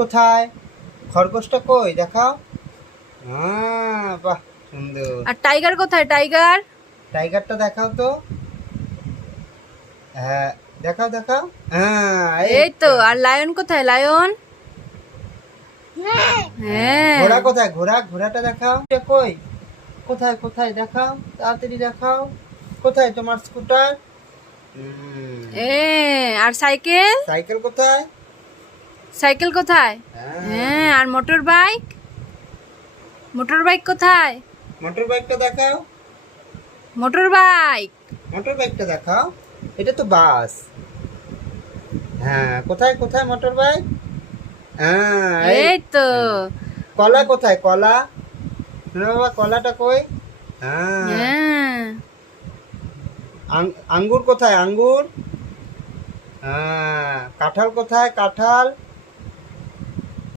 কোথায়? খরগোশটা কই দেখাও। বাহ সুন্দর। আর টাইগার কোথায়? টাইগার টাইগারটা দেখাও তো। হ্যাঁ দেখাও দেখাও। এই তো। আর লায়ন কোথায়? লায়ন। হ্যাঁ। ঘোড়া কোথায়? ঘোড়াটা দেখাও। এটা কই? কোথায় কোথায় দেখাও, তাড়াতাড়ি দেখাও। কোথায় তোমার স্কুটার? আর সাইকেল? সাইকেল কোথায়? সাইকেল কোথায়? হ্যাঁ। আর মোটর বাইক? মোটর বাইক কোথায়? মোটর বাইকটা দেখাও। Motor bike. মোটর বাইকটা দেখাও। এটা তো বাস। হ্যাঁ কোথায় কোথায় মোটর বাইক? এই তো। কলা কোথায়? কলা। বাবা কলাটা কই? হ্যাঁ। আঙ্গুর কোথায়? আঙ্গুর। কাঁঠাল কোথায়? কাঁঠাল।